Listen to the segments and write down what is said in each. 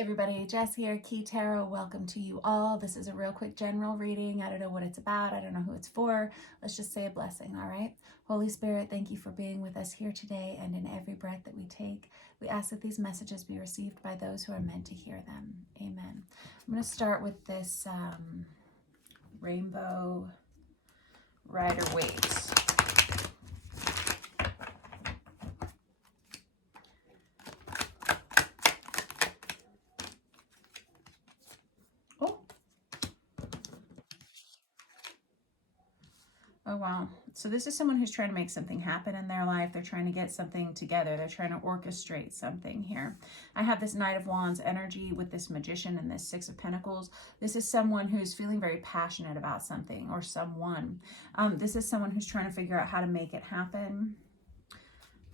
Everybody, Jess here, Key Tarot. Welcome to you all. This is a real quick general reading. I don't know what it's about. I don't know who it's for. Let's just say a blessing, all right? Holy Spirit, thank you for being with us here today and in every breath that we take. We ask that these messages be received by those who are meant to hear them. Amen. I'm going to start with this Rainbow Rider-Waite. Oh, wow. So this is someone who's trying to make something happen in their life. They're trying to get something together. They're trying to orchestrate something here. I have this Knight of Wands energy with this Magician and this Six of Pentacles. This is someone who's feeling very passionate about something or someone. This is someone who's trying to figure out how to make it happen.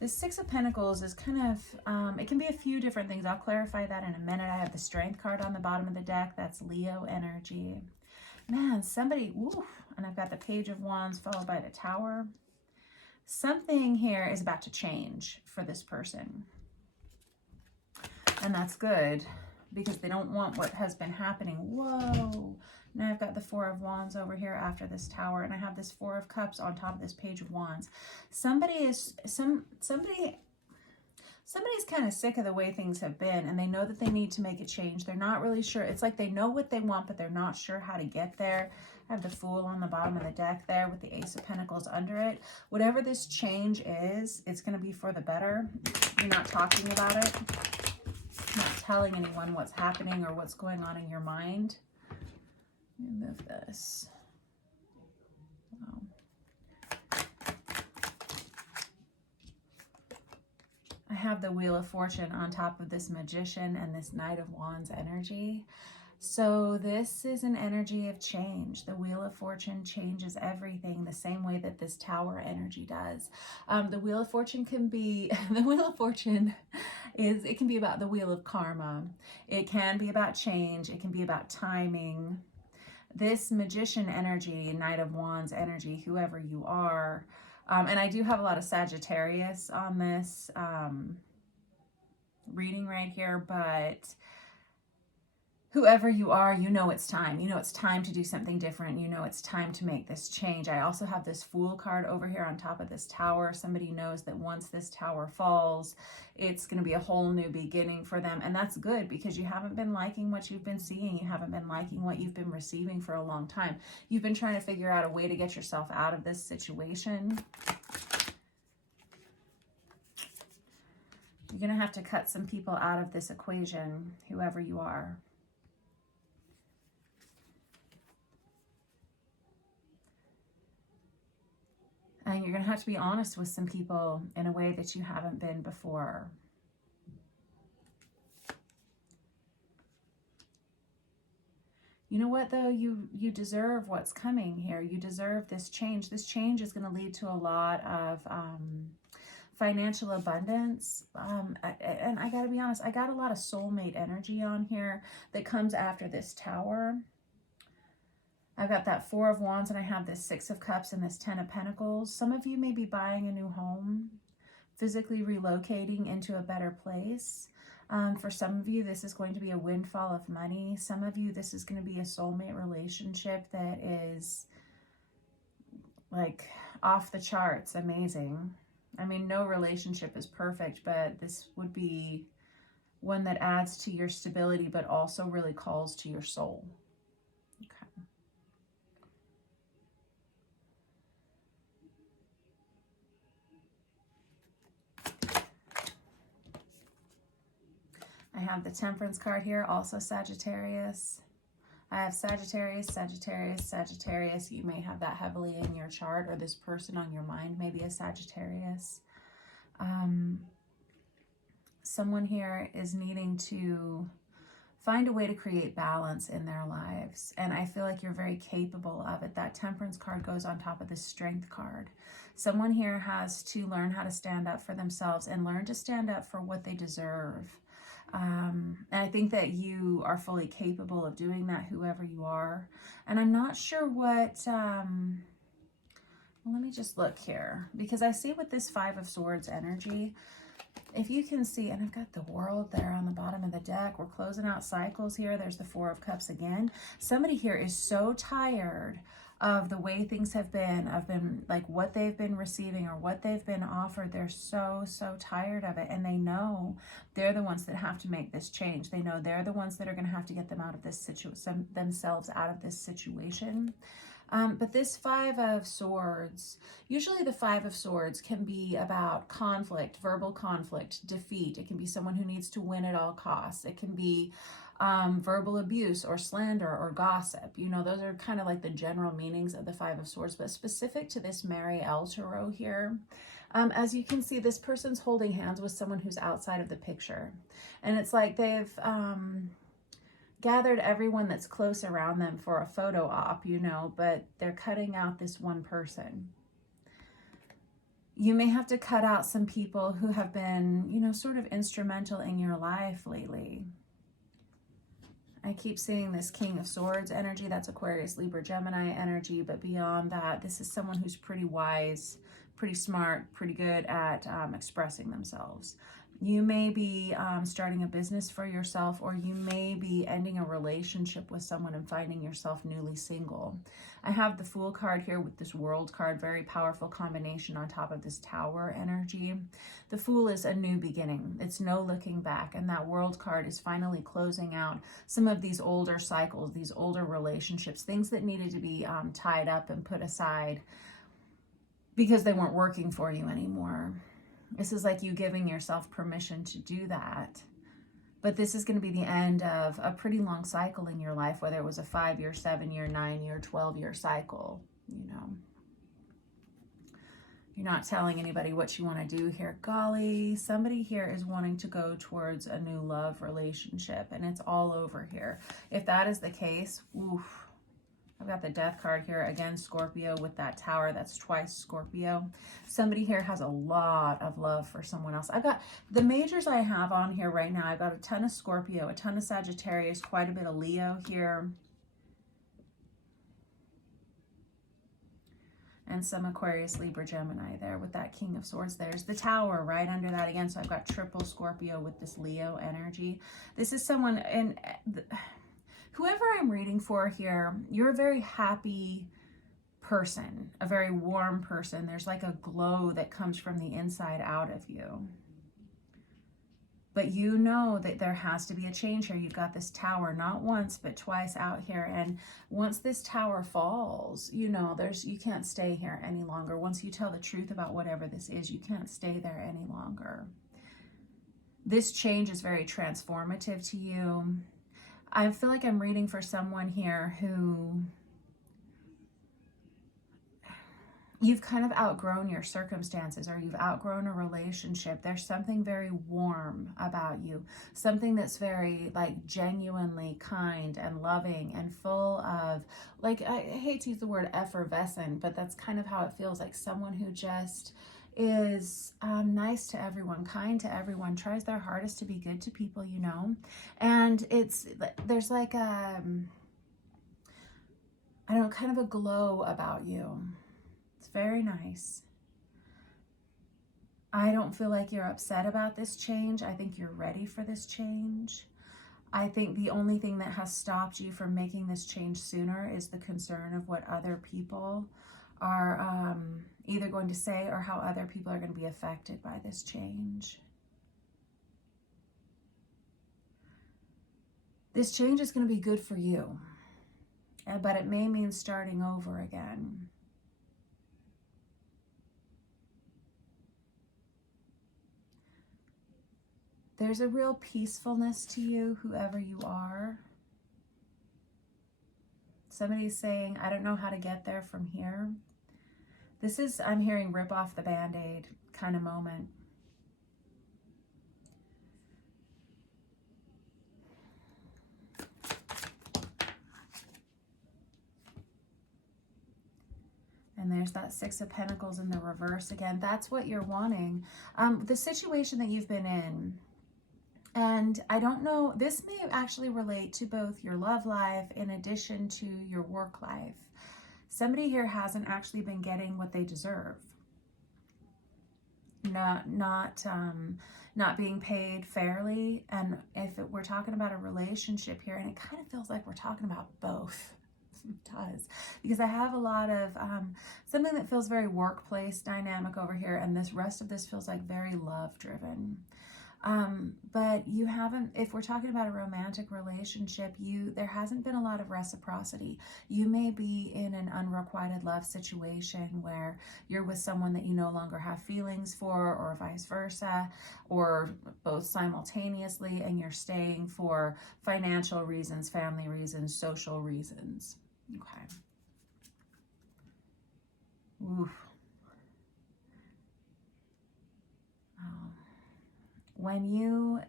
This Six of Pentacles is kind of, it can be a few different things. I'll clarify that in a minute. I have the Strength card on the bottom of the deck. That's Leo energy. Man, somebody, ooh, and I've got the Page of Wands followed by the Tower. Something here is about to change for this person. And that's good because they don't want what has been happening. Whoa. Now I've got the Four of Wands over here after this Tower, and I have this Four of Cups on top of this Page of Wands. Somebody's kind of sick of the way things have been, and they know that they need to make a change. They're not really sure. It's like they know what they want, but they're not sure how to get there. I have the Fool on the bottom of the deck there with the Ace of Pentacles under it. Whatever this change is, it's going to be for the better. You're not talking about it. Not telling anyone what's happening or what's going on in your mind. Let me move this. Wow. I have the Wheel of Fortune on top of this Magician and this Knight of Wands energy. So this is an energy of change. The Wheel of Fortune changes everything the same way that this Tower energy does. The Wheel of Fortune can be, the Wheel of Fortune is, it can be about the Wheel of Karma. It can be about change. It can be about timing. This Magician energy, Knight of Wands energy, whoever you are, and I do have a lot of Sagittarius on this reading right here, but whoever you are, you know it's time. You know it's time to do something different. You know it's time to make this change. I also have this Fool card over here on top of this Tower. Somebody knows that once this Tower falls, it's going to be a whole new beginning for them. And that's good because you haven't been liking what you've been seeing. You haven't been liking what you've been receiving for a long time. You've been trying to figure out a way to get yourself out of this situation. You're going to have to cut some people out of this equation, whoever you are. And you're going to have to be honest with some people in a way that you haven't been before. You know what, though? You deserve what's coming here. You deserve this change. This change is going to lead to a lot of financial abundance. And I got to be honest, I got a lot of soulmate energy on here that comes after this Tower. I've got that Four of Wands and I have this Six of Cups and this Ten of Pentacles. Some of you may be buying a new home, physically relocating into a better place. For some of you, this is going to be a windfall of money. Some of you, this is going to be a soulmate relationship that is like off the charts, amazing. I mean, no relationship is perfect, but this would be one that adds to your stability, but also really calls to your soul. I have the Temperance card here, also Sagittarius. I have Sagittarius, Sagittarius, Sagittarius. You may have that heavily in your chart, or this person on your mind may be a Sagittarius. Someone here is needing to find a way to create balance in their lives, and I feel like you're very capable of it. That Temperance card goes on top of the Strength card. Someone here has to learn how to stand up for themselves and learn to stand up for what they deserve. And I think that you are fully capable of doing that, whoever you are. And I'm not sure what, well, let me just look here, because I see with this Five of Swords energy, if you can see, and I've got the World there on the bottom of the deck. We're closing out cycles here. There's the Four of Cups again. Somebody here is so tired of the way things have been, like what they've been receiving or what they've been offered. They're so tired of it, and they know they're the ones that have to make this change. They know they're the ones that are going to have to get them out of this situation, themselves out of this situation. But this Five of Swords, usually the Five of Swords can be about conflict, verbal conflict, defeat. It can be someone who needs to win at all costs. It can be verbal abuse or slander or gossip. You know, those are kind of like the general meanings of the Five of Swords, but specific to this Mary L. Tarot here. As you can see, this person's holding hands with someone who's outside of the picture. And it's like they've gathered everyone that's close around them for a photo op, you know, but they're cutting out this one person. You may have to cut out some people who have been, you know, sort of instrumental in your life lately. I keep seeing this King of Swords energy. That's Aquarius, Libra, Gemini energy. But beyond that, this is someone who's pretty wise, pretty smart, pretty good at expressing themselves. You may be starting a business for yourself, or you may be ending a relationship with someone and finding yourself newly single. I have the Fool card here with this World card, very powerful combination on top of this Tower energy. The Fool is a new beginning. It's no looking back, and that World card is finally closing out some of these older cycles, these older relationships, things that needed to be tied up and put aside because they weren't working for you anymore. This is like you giving yourself permission to do that. But this is going to be the end of a pretty long cycle in your life, whether it was a 5-year, 7-year, 9-year, 12-year cycle, you know. You're not telling anybody what you want to do here. Golly, somebody here is wanting to go towards a new love relationship, and it's all over here. If that is the case, oof. I've got the Death card here. Again, Scorpio with that Tower. That's twice Scorpio. Somebody here has a lot of love for someone else. I've got the majors I have on here right now. I've got a ton of Scorpio, a ton of Sagittarius, quite a bit of Leo here. And some Aquarius, Libra, Gemini there with that King of Swords. There's the Tower right under that again. So I've got triple Scorpio with this Leo energy. This is someone... and whoever I'm reading for here, you're a very happy person, a very warm person. There's like a glow that comes from the inside out of you. But you know that there has to be a change here. You've got this Tower, not once, but twice out here. And once this Tower falls, you know, you can't stay here any longer. Once you tell the truth about whatever this is, you can't stay there any longer. This change is very transformative to you. I feel like I'm reading for someone here who you've kind of outgrown your circumstances, or you've outgrown a relationship. There's something very warm about you, something that's very like genuinely kind and loving and full of, like, I hate to use the word effervescent, but that's kind of how it feels, like someone who just is nice to everyone, kind to everyone, tries their hardest to be good to people, you know. And there's like I don't know, kind of a glow about you. It's very nice. I don't feel like you're upset about this change. I think you're ready for this change. I think the only thing that has stopped you from making this change sooner is the concern of what other people are either going to say, or how other people are going to be affected by this change. This change is going to be good for you, but it may mean starting over again. There's a real peacefulness to you, whoever you are. Somebody's saying, I don't know how to get there from here. This is, I'm hearing, rip off the Band-Aid kind of moment. And there's that Six of Pentacles in the reverse again. That's what you're wanting. The situation that you've been in, and I don't know, this may actually relate to both your love life in addition to your work life. Somebody here hasn't actually been getting what they deserve. not being paid fairly. And if we're talking about a relationship here, and it kind of feels like we're talking about both. It does, because I have a lot of something that feels very workplace dynamic over here, and this rest of this feels like very love driven. But you haven't, if we're talking about a romantic relationship, there hasn't been a lot of reciprocity. You may be in an unrequited love situation where you're with someone that you no longer have feelings for, or vice versa, or both simultaneously, and you're staying for financial reasons, family reasons, social reasons. Okay. Oof.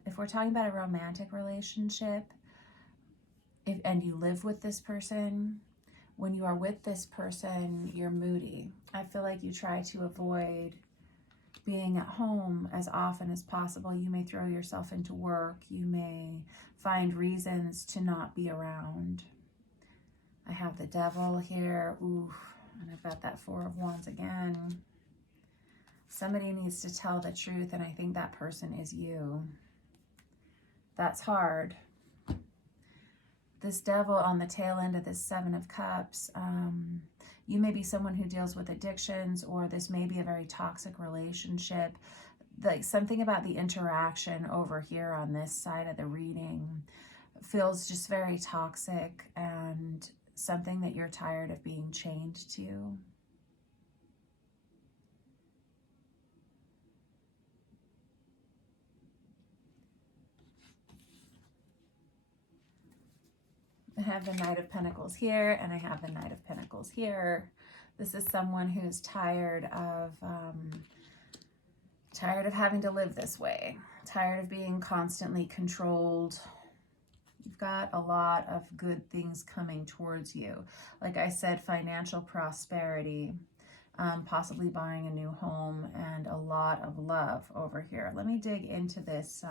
If we're talking about a romantic relationship, and you live with this person, when you are with this person, you're moody. I feel like you try to avoid being at home as often as possible. You may throw yourself into work. You may find reasons to not be around. I have the Devil here. Ooh, and I've got that Four of Wands again. Somebody needs to tell the truth, and I think that person is you. That's hard. This Devil on the tail end of this Seven of Cups, you may be someone who deals with addictions, or this may be a very toxic relationship. Like something about the interaction over here on this side of the reading feels just very toxic, and something that you're tired of being chained to. I have the Knight of Pentacles here, and I have the Knight of Pentacles here. This is someone who's tired of having to live this way, tired of being constantly controlled. You've got a lot of good things coming towards you. Like I said, financial prosperity, possibly buying a new home, and a lot of love over here. Let me dig into this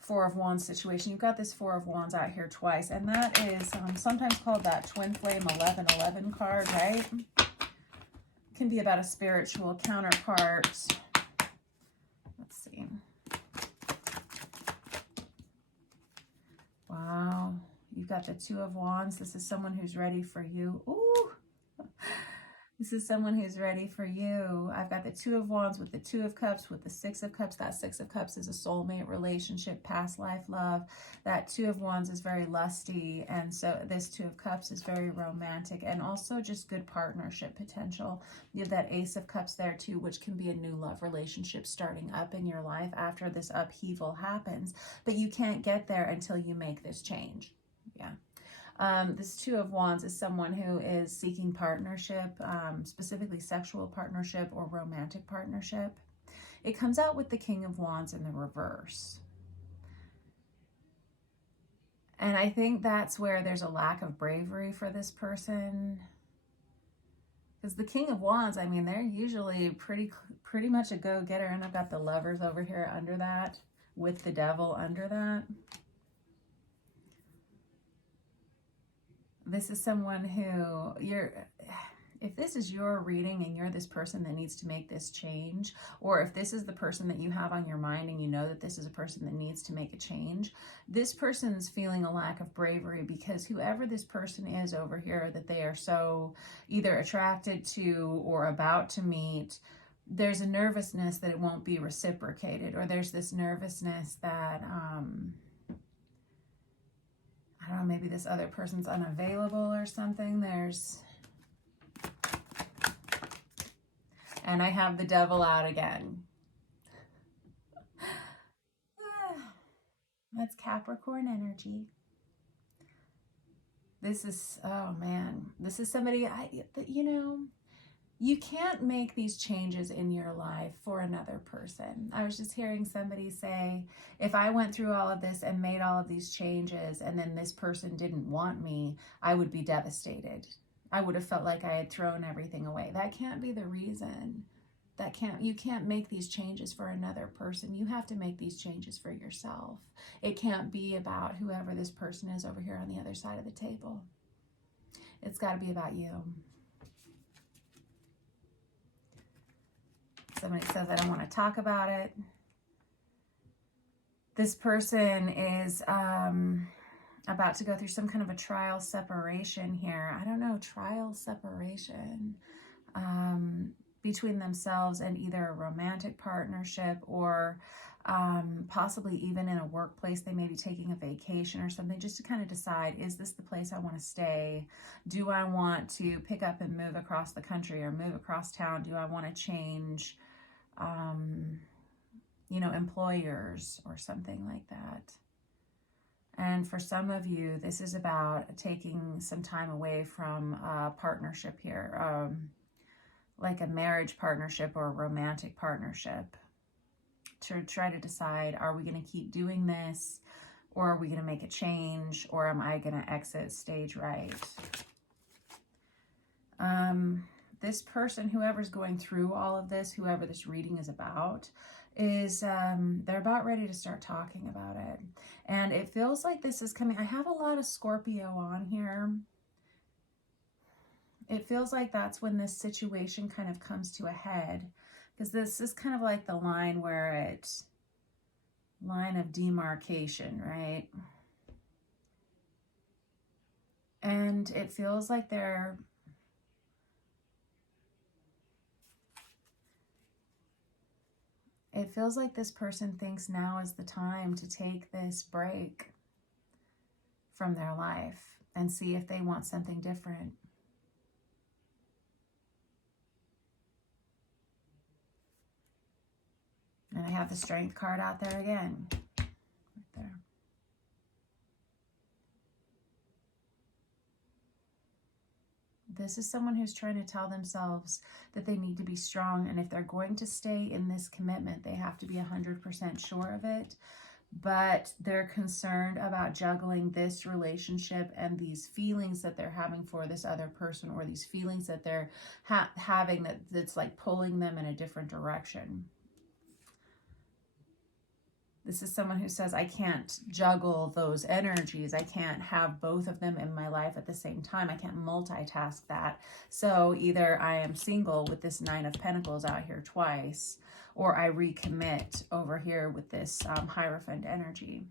Four of Wands situation. You've got this Four of Wands out here twice, and that is sometimes called that Twin Flame 1111 card, right? Can be about a spiritual counterpart. Let's see. Wow. You've got the Two of Wands. This is someone who's ready for you. Ooh. This is someone who's ready for you. I've got the Two of Wands with the Two of Cups, with the Six of Cups. That Six of Cups is a soulmate relationship, past life love. That Two of Wands is very lusty. And so this Two of Cups is very romantic, and also just good partnership potential. You have that Ace of Cups there too, which can be a new love relationship starting up in your life after this upheaval happens. But you can't get there until you make this change. Yeah. This Two of Wands is someone who is seeking partnership, specifically sexual partnership or romantic partnership. It comes out with the King of Wands in the reverse. And I think that's where there's a lack of bravery for this person. Because the King of Wands, I mean, they're usually pretty much a go-getter. And I've got the Lovers over here under that, with the Devil under that. This is someone who if this is your reading and you're this person that needs to make this change, or if this is the person that you have on your mind and you know that this is a person that needs to make a change, this person's feeling a lack of bravery, because whoever this person is over here that they are so either attracted to or about to meet, there's a nervousness that it won't be reciprocated, or there's this nervousness that I don't know, maybe this other person's unavailable or something. And I have the Devil out again. That's Capricorn energy. This is, oh man, this is somebody, you can't make these changes in your life for another person. I was just hearing somebody say, if I went through all of this and made all of these changes and then this person didn't want me, I would be devastated. I would have felt like I had thrown everything away. That can't be the reason. You can't make these changes for another person. You have to make these changes for yourself. It can't be about whoever this person is over here on the other side of the table. It's got to be about you. Somebody says, I don't want to talk about it. This person is about to go through some kind of a trial separation here. I don't know, trial separation between themselves and either a romantic partnership or possibly even in a workplace. They may be taking a vacation or something just to kind of decide, is this the place I want to stay? Do I want to pick up and move across the country or move across town? Do I want to change, you know, employers or something like that? And for some of you, this is about taking some time away from a partnership here, like a marriage partnership or a romantic partnership, to try to decide, are we going to keep doing this, or are we going to make a change, or am I going to exit stage right? This person, whoever's going through all of this, whoever this reading is about, is they're about ready to start talking about it. And it feels like this is coming. I have a lot of Scorpio on here. It feels like that's when this situation kind of comes to a head, because this is kind of like the line where it's line of demarcation, right? And it feels like it feels like this person thinks now is the time to take this break from their life and see if they want something different. And I have the Strength card out there again. Right there. This is someone who's trying to tell themselves that they need to be strong. And if they're going to stay in this commitment, they have to be 100% sure of it. But they're concerned about juggling this relationship and these feelings that they're having for this other person, or these feelings that they're having that's like pulling them in a different direction. This is someone who says, I can't juggle those energies. I can't have both of them in my life at the same time. I can't multitask that. So either I am single with this Knight of Pentacles out here twice, or I recommit over here with this Hierophant energy.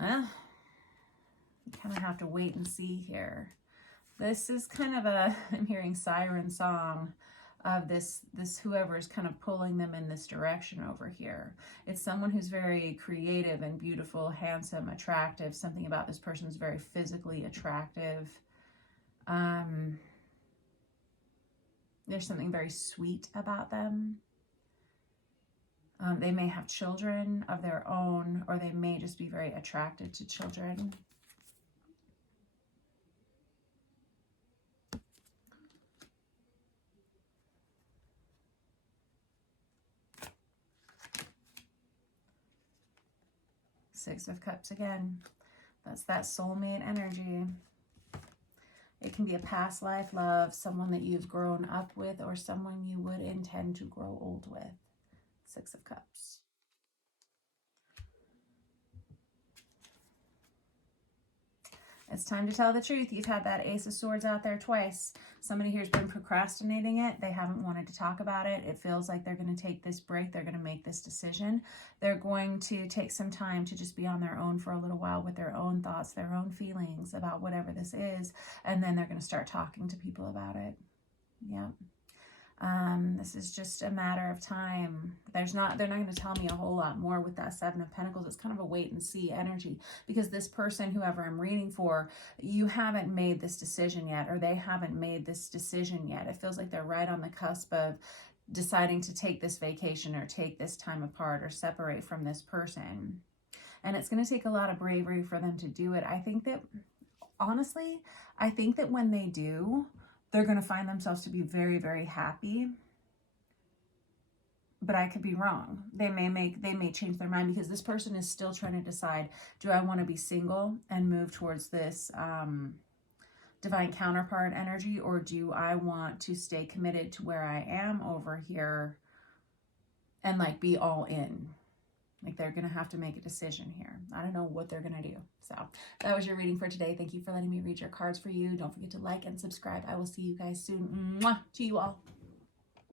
You kind of have to wait and see here. This is kind of a, I'm hearing siren song of this whoever is kind of pulling them in this direction over here. It's someone who's very creative and beautiful, handsome, attractive. Something about this person is very physically attractive. There's something very sweet about them. They may have children of their own, or they may just be very attracted to children. Six of Cups again. That's that soulmate energy. It can be a past life love, someone that you've grown up with, or someone you would intend to grow old with. Six of Cups. It's time to tell the truth. You've had that Ace of Swords out there twice. Somebody here's been procrastinating it. They haven't wanted to talk about it. It feels like they're going to take this break. They're going to make this decision. They're going to take some time to just be on their own for a little while with their own thoughts, their own feelings about whatever this is. And then they're going to start talking to people about it. Yeah. This is just a matter of time. They're not going to tell me a whole lot more with that Seven of Pentacles. It's kind of a wait and see energy, because this person, whoever I'm reading for, you haven't made this decision yet, or they haven't made this decision yet. It feels like they're right on the cusp of deciding to take this vacation or take this time apart or separate from this person. And it's going to take a lot of bravery for them to do it. I think that, honestly, I think that when they do, they're going to find themselves to be very, very happy. But I could be wrong. They may change their mind, because this person is still trying to decide, do I want to be single and move towards this divine counterpart energy, or do I want to stay committed to where I am over here and like be all in? Like, they're going to have to make a decision here. I don't know what they're going to do. So that was your reading for today. Thank you for letting me read your cards for you. Don't forget to like and subscribe. I will see you guys soon. Mwah! To you all.